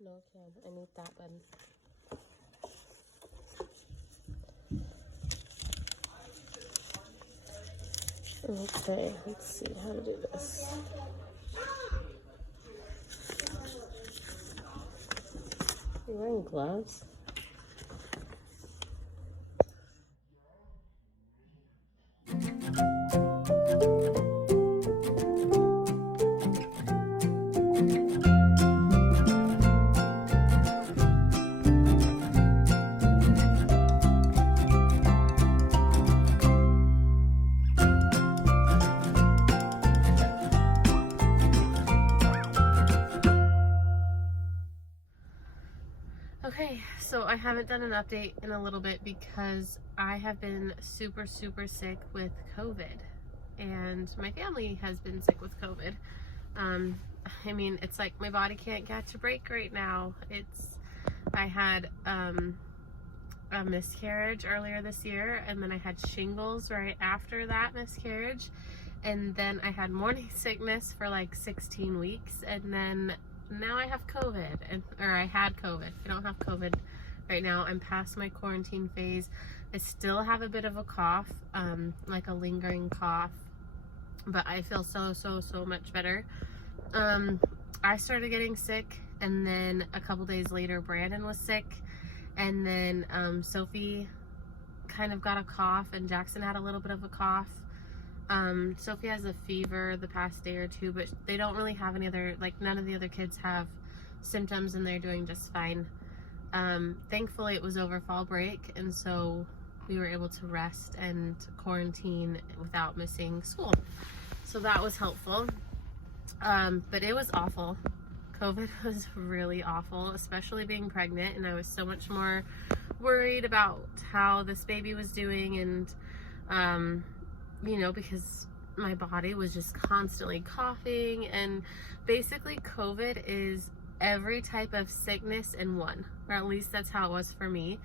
No can. I need that one. Okay, let's see how to do this. You're wearing gloves? Okay, so I haven't done an update in a little bit because I have been super sick with COVID, and my family has been sick with COVID. I mean, it's like my body can't catch a break right now. I had a miscarriage earlier this year, and then I had shingles right after that miscarriage, and then I had morning sickness for like 16 weeks, and then now I have COVID, or I had COVID. I don't have COVID right now. I'm past my quarantine phase. I still have a bit of a cough, like a lingering cough, but I feel so much better. I started getting sick, and then a couple days later Brandon was sick, and then Sophie kind of got a cough, and Jackson had a little bit of a cough. Sophie has a fever the past day or two, but they don't really have any other, like none of the other kids have symptoms, and they're doing just fine. Thankfully it was over fall break, and so we were able to rest and quarantine without missing school. So that was helpful. But it was awful. COVID was really awful, especially being pregnant, and I was so much more worried about how this baby was doing, and you know, because my body was just constantly coughing, and basically COVID is every type of sickness in one, or at least that's how it was for me.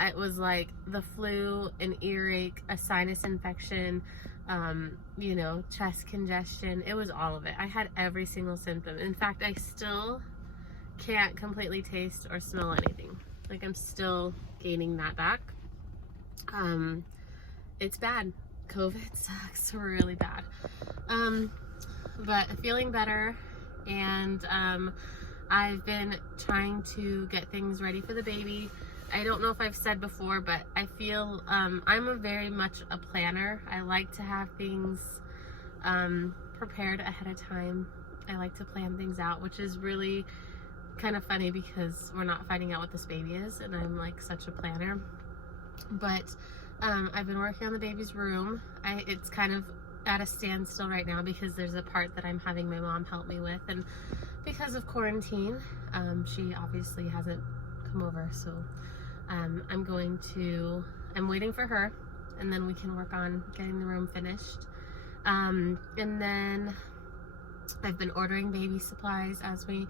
It was like the flu, an earache, a sinus infection, you know, chest congestion. It was all of it. I had every single symptom. In fact, I still can't completely taste or smell anything. Like, I'm still gaining that back. It's bad. COVID sucks really bad. But feeling better, and I've been trying to get things ready for the baby. I don't know if I've said before, but I feel I'm very much a planner. I like to have things prepared ahead of time. I like to plan things out, which is really kind of funny because we're not finding out what this baby is, and I'm like such a planner. But I've been working on the baby's room. It's kind of at a standstill right now because there's a part that I'm having my mom help me with, and because of quarantine, she obviously hasn't come over, so I'm waiting for her, and then we can work on getting the room finished. And then I've been ordering baby supplies as we,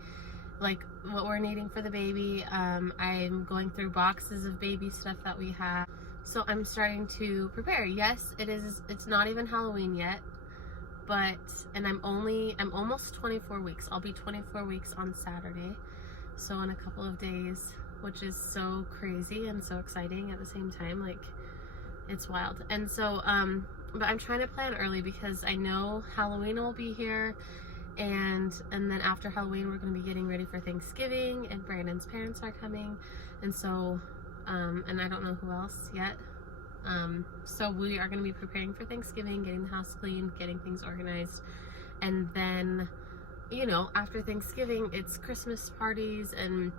like, what we're needing for the baby. I'm going through boxes of baby stuff that we have. So I'm starting to prepare. Yes, it's not even Halloween yet, and I'm almost 24 weeks. I'll be 24 weeks on Saturday. So in a couple of days, which is so crazy and so exciting at the same time. Like, it's wild. And so, but I'm trying to plan early because I know Halloween will be here, and then after Halloween we're going to be getting ready for Thanksgiving, and Brandon's parents are coming, and so and I don't know who else yet. So we are going to be preparing for Thanksgiving, getting the house clean, getting things organized, and then, you know, after Thanksgiving it's Christmas parties and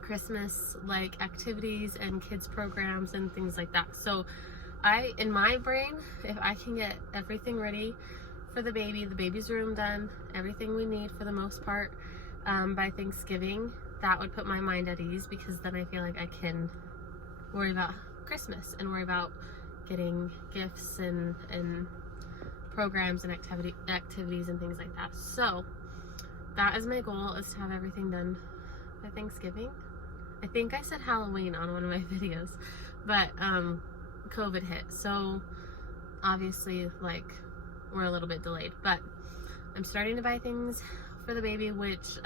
Christmas like activities and kids programs and things like that. So in my brain, if I can get everything ready for the baby's room done, everything we need for the most part by Thanksgiving, that would put my mind at ease, because then I feel like I can worry about Christmas and worry about getting gifts and programs and activities and things like that. So that is my goal, is to have everything done by Thanksgiving. I think I said Halloween on one of my videos, but COVID hit, so obviously, like, we're a little bit delayed. But I'm starting to buy things for the baby, which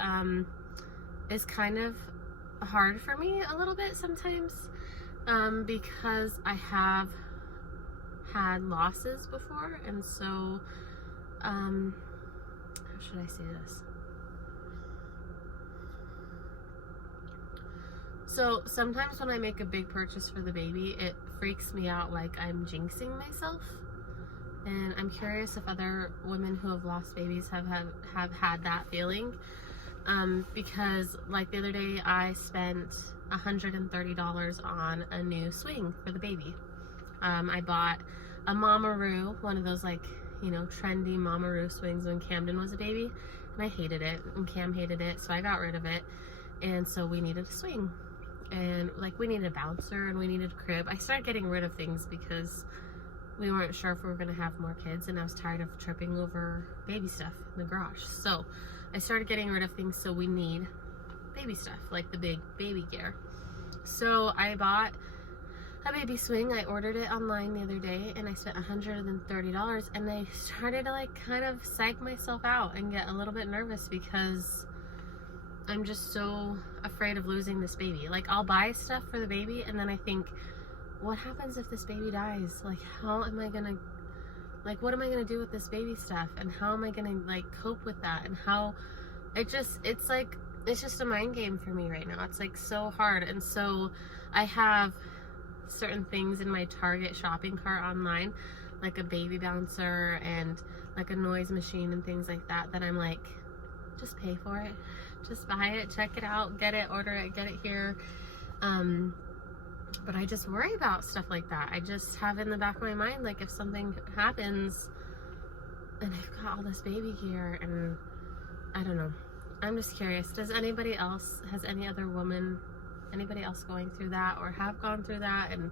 is kind of hard for me a little bit sometimes, because I have had losses before, and so how should I say this? So sometimes when I make a big purchase for the baby, it freaks me out, like I'm jinxing myself. And I'm curious if other women who have lost babies have had that feeling. Because like the other day I spent $130 on a new swing for the baby. I bought a Mamaroo, one of those like, you know, trendy Mamaroo swings when Camden was a baby, and I hated it, and Cam hated it, so I got rid of it. And so we needed a swing, and like we needed a bouncer, and we needed a crib. I started getting rid of things because we weren't sure if we were going to have more kids, and I was tired of tripping over baby stuff in the garage. So I started getting rid of things, so we need baby stuff, like the big baby gear. So I bought a baby swing. I ordered it online the other day, and I spent $130, and I started to like kind of psych myself out and get a little bit nervous because I'm just so afraid of losing this baby. Like, I'll buy stuff for the baby, and then I think, what happens if this baby dies? Like, how am I gonna, like, what am I gonna do with this baby stuff? And how am I gonna, like, cope with that? And how, it's just a mind game for me right now. It's, like, so hard. And so I have certain things in my Target shopping cart online, like a baby bouncer and, like, a noise machine and things like that, that I'm like, just pay for it. Just buy it, check it out, get it, order it, get it here. But I just worry about stuff like that. I just have in the back of my mind, like, if something happens and I've got all this baby gear, and I don't know. I'm just curious. Does anybody else, has any other woman, anybody else going through that or have gone through that? And,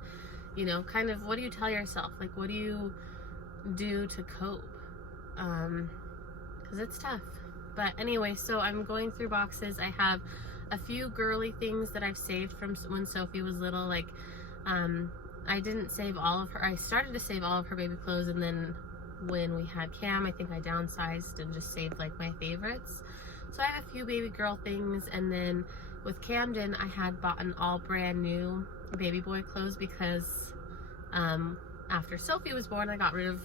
you know, kind of, what do you tell yourself? Like, what do you do to cope? Because it's tough. But anyway, so I'm going through boxes. I have a few girly things that I've saved from when Sophie was little. Like, I didn't save all of her. I started to save all of her baby clothes, and then when we had Cam, I think I downsized and just saved like my favorites. So I have a few baby girl things, and then with Camden, I had bought an all brand new baby boy clothes because after Sophie was born, I got rid of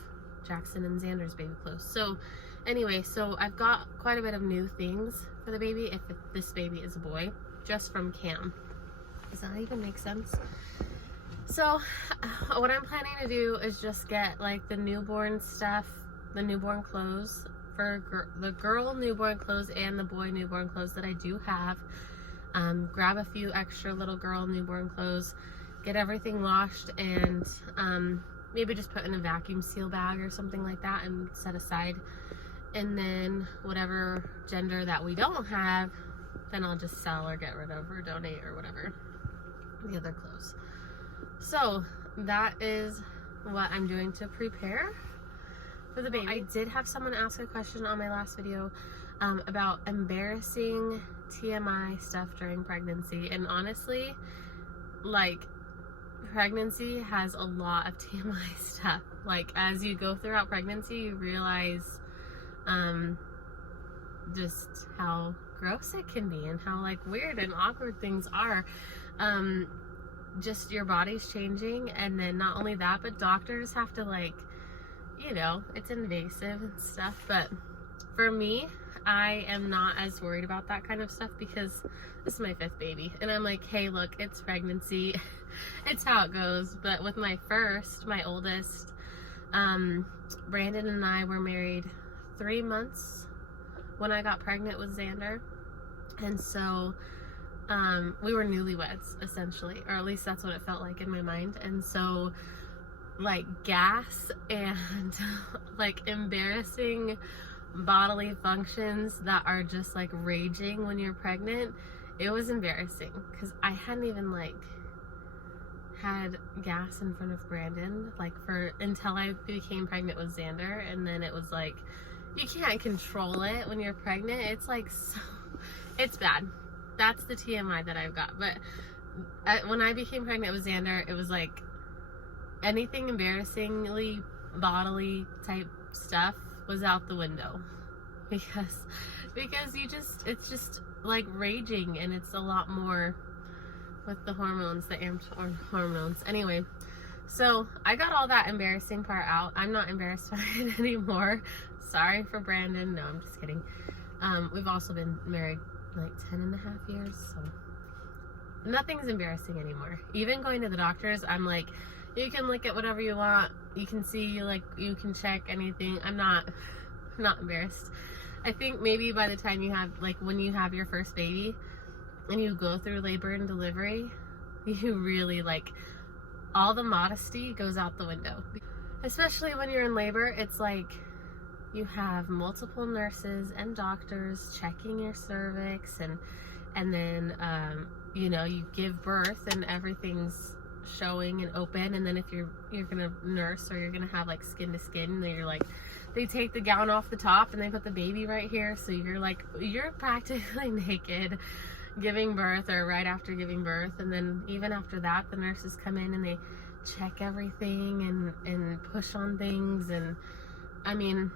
Jackson and Xander's baby clothes. So anyway, so I've got quite a bit of new things for the baby if this baby is a boy, just from Cam. Does that even make sense? So what I'm planning to do is just get like the newborn stuff, the newborn clothes for the girl newborn clothes and the boy newborn clothes that I do have. Grab a few extra little girl newborn clothes, get everything washed, and maybe just put in a vacuum seal bag or something like that and set aside. And then whatever gender that we don't have, then I'll just sell or get rid of or donate or whatever, the other clothes. So that is what I'm doing to prepare for the baby. I did have someone ask a question on my last video about embarrassing TMI stuff during pregnancy. And honestly, like, pregnancy has a lot of TMI stuff. Like, as you go throughout pregnancy, you realize just how gross it can be and how like weird and awkward things are. Just your body's changing, and then not only that, but doctors have to, like, you know, it's invasive and stuff. But for me, I am not as worried about that kind of stuff because this is my 5th baby, and I'm like, hey, look, it's pregnancy. It's how it goes. But with my first, my oldest, Brandon and I were married 3 months when I got pregnant with Xander, and so we were newlyweds essentially, or at least that's what it felt like in my mind. And so like gas and like embarrassing bodily functions that are just like raging when you're pregnant, it was embarrassing because I hadn't even like had gas in front of Brandon like until I became pregnant with Xander. And then it was like, you can't control it when you're pregnant. It's like, so, it's bad. That's the TMI that I've got. But when I became pregnant with Xander, it was like anything embarrassingly bodily type stuff was out the window. because it's just like raging, and it's a lot more with the hormones, the amped hormones. Anyway, so I got all that embarrassing part out. I'm not embarrassed by it anymore. Sorry for Brandon. No, I'm just kidding. We've also been married like 10.5 years, so nothing's embarrassing anymore. Even going to the doctors, I'm like, you can look at whatever you want. You can see, like, you can check anything. I'm not embarrassed. I think maybe by the time you have, like, when you have your first baby and you go through labor and delivery, you really, like, all the modesty goes out the window. Especially when you're in labor, it's like you have multiple nurses and doctors checking your cervix, and then you know, you give birth and everything's showing and open, and then if you're gonna nurse or you're gonna have like skin to skin, you're like, they take the gown off the top and they put the baby right here, so you're practically naked giving birth or right after giving birth. And then even after that, the nurses come in and they check everything and push on things, and I mean,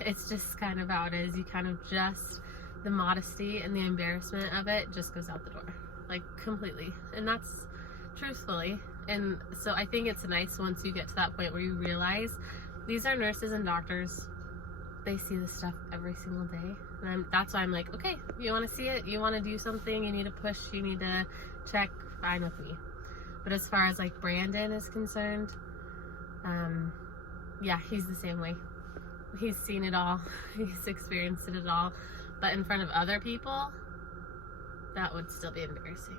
it's just kind of how it is. You kind of just, the modesty and the embarrassment of it just goes out the door, like, completely. And that's truthfully. And so I think it's nice once you get to that point where you realize these are nurses and doctors. They see this stuff every single day. And that's why I'm like, okay, you want to see it? You want to do something? You need to push? You need to check? Fine with me. But as far as like Brandon is concerned, yeah, he's the same way. He's seen it all. He's experienced it all. But in front of other people, that would still be embarrassing.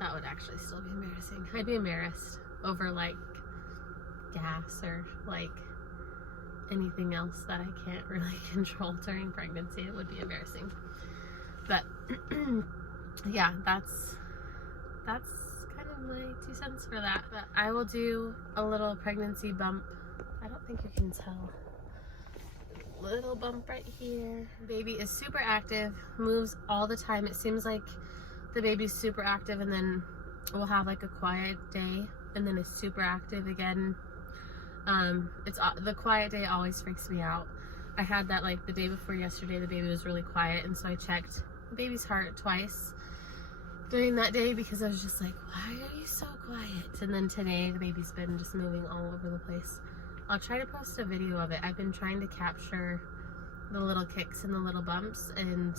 That would actually still be embarrassing. I'd be embarrassed over like gas or like anything else that I can't really control during pregnancy. It would be embarrassing. But yeah, that's kind of my 2 cents for that. But I will do a little pregnancy bump. I don't think you can tell. Little bump right here. Baby is super active, moves all the time. It seems like the baby's super active, and then we'll have like a quiet day, and then it's super active again. It's the quiet day always freaks me out. I had that like the day before yesterday. The baby was really quiet, and so I checked the baby's heart twice during that day because I was just like, why are you so quiet? And then today the baby's been just moving all over the place. I'll try to post a video of it. I've been trying to capture the little kicks and the little bumps, and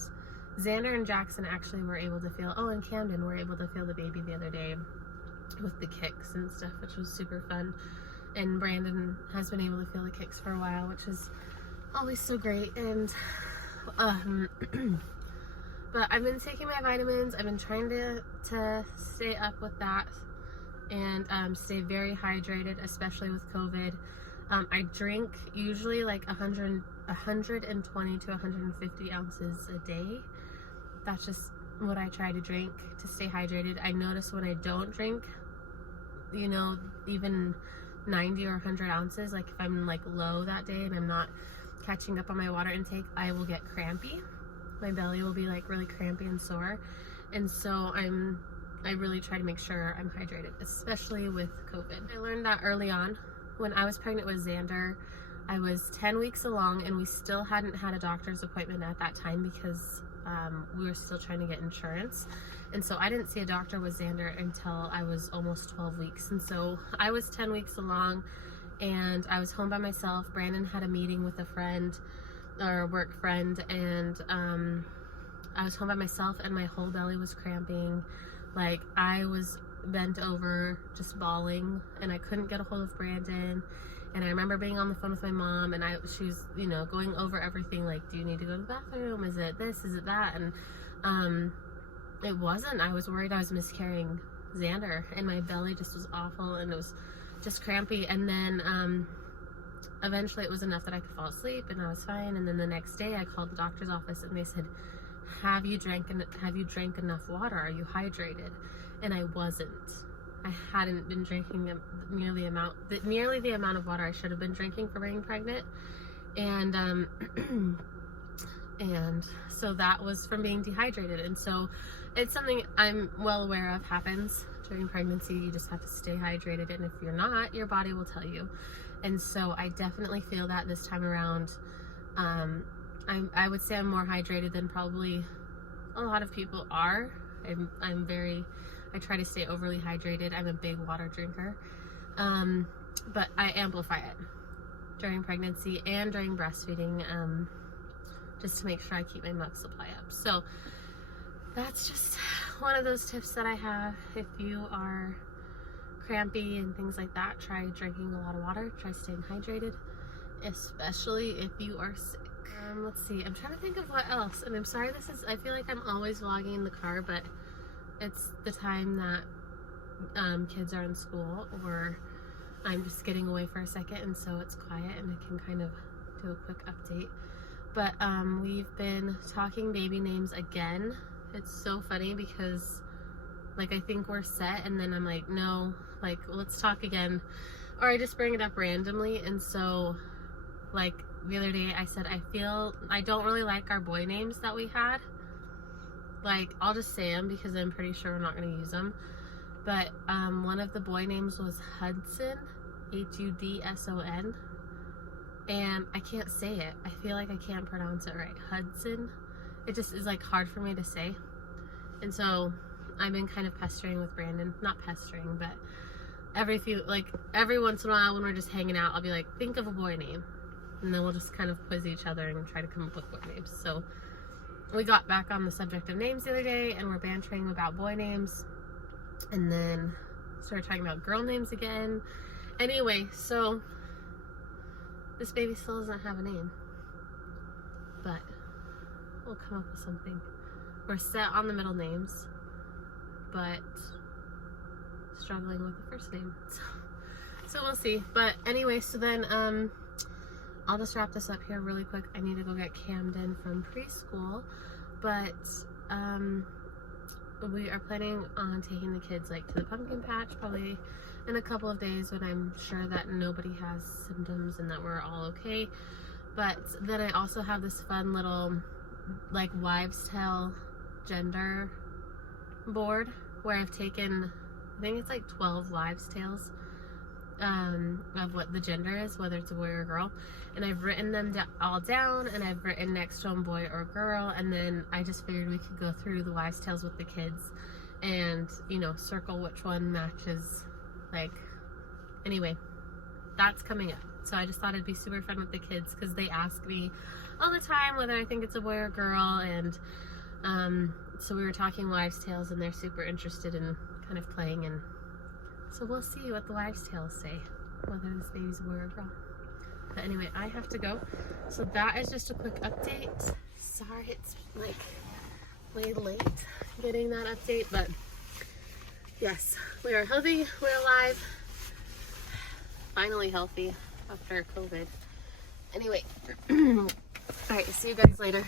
Xander and Jackson actually were able to feel, oh, and Camden were able to feel the baby the other day with the kicks and stuff, which was super fun. And Brandon has been able to feel the kicks for a while, which is always so great. And but I've been taking my vitamins. I've been trying to stay up with that and stay very hydrated, especially with COVID. I drink usually like 120 to 150 ounces a day. That's just what I try to drink to stay hydrated. I notice when I don't drink, you know, even 90 or 100 ounces, like if I'm like low that day and I'm not catching up on my water intake, I will get crampy. My belly will be like really crampy and sore. And so I really try to make sure I'm hydrated, especially with COVID. I learned that early on. When I was pregnant with Xander, I was 10 weeks along, and we still hadn't had a doctor's appointment at that time because we were still trying to get insurance. And so I didn't see a doctor with Xander until I was almost 12 weeks. And so I was 10 weeks along, and I was home by myself. Brandon had a meeting with a friend, or a work friend, and I was home by myself, and my whole belly was cramping. Like, I was bent over just bawling, and I couldn't get a hold of Brandon. And I remember being on the phone with my mom, and she was, you know, going over everything, like, do you need to go to the bathroom? Is it this? Is it that? And it wasn't. I was worried I was miscarrying Xander, and my belly just was awful, and it was just crampy. And then eventually it was enough that I could fall asleep, and I was fine. And then the next day I called the doctor's office, and they said, have you drank enough water? Are you hydrated? And I wasn't. I hadn't been drinking nearly the amount of water I should have been drinking for being pregnant. And and so that was from being dehydrated. And so it's something I'm well aware of happens during pregnancy. You just have to stay hydrated, and if you're not, your body will tell you. And so I definitely feel that this time around. I would say I'm more hydrated than probably a lot of people are. I try to stay overly hydrated. I'm a big water drinker. But I amplify it during pregnancy and during breastfeeding, just to make sure I keep my milk supply up. So that's just one of those tips that I have. If you are crampy and things like that, try drinking a lot of water. Try staying hydrated, especially if you are sick. Let's see, I'm trying to think of what else, and I'm sorry I feel like I'm always vlogging in the car, but it's the time that kids are in school, or I'm just getting away for a second, and so it's quiet and I can kind of do a quick update. But we've been talking baby names again. It's so funny because like I think we're set, and then I'm like, no, like let's talk again, or I just bring it up randomly. And so like the other day I said I don't really like our boy names that we had. Like I'll just say them because I'm pretty sure we're not going to use them. But one of the boy names was Hudson, Hudson, and I can't say it. I feel like I can't pronounce it right. Hudson. It just is like hard for me to say. And so I've been kind of pestering with Brandon. Not pestering, but every once in a while when we're just hanging out, I'll be like, think of a boy name. And then we'll just kind of quiz each other and try to come up with boy names. So we got back on the subject of names the other day, and we're bantering about boy names. And then started talking about girl names again. Anyway, so this baby still doesn't have a name, but we'll come up with something. We're set on the middle names, but struggling with the first name. So we'll see. But anyway, so then I'll just wrap this up here really quick. I need to go get Camden from preschool, but we are planning on taking the kids like to the pumpkin patch probably in a couple of days when I'm sure that nobody has symptoms and that we're all okay. But then I also have this fun little like wives' tale gender board where I've taken, I think it's like 12 wives' tales of what the gender is, whether it's a boy or a girl, and I've written them all down, and I've written next to them boy or girl, and then I just figured we could go through the wives' tales with the kids and, you know, circle which one matches. Like, anyway, that's coming up. So I just thought it'd be super fun with the kids because they ask me all the time whether I think it's a boy or girl, and so we were talking wives' tales, and they're super interested in kind of playing, and so we'll see what the wives' tales say, whether this baby's a boy or a girl. But anyway, I have to go. So that is just a quick update. Sorry it's like way late getting that update, but yes, we are healthy, we're alive. Finally healthy after COVID. Anyway, all right, see you guys later.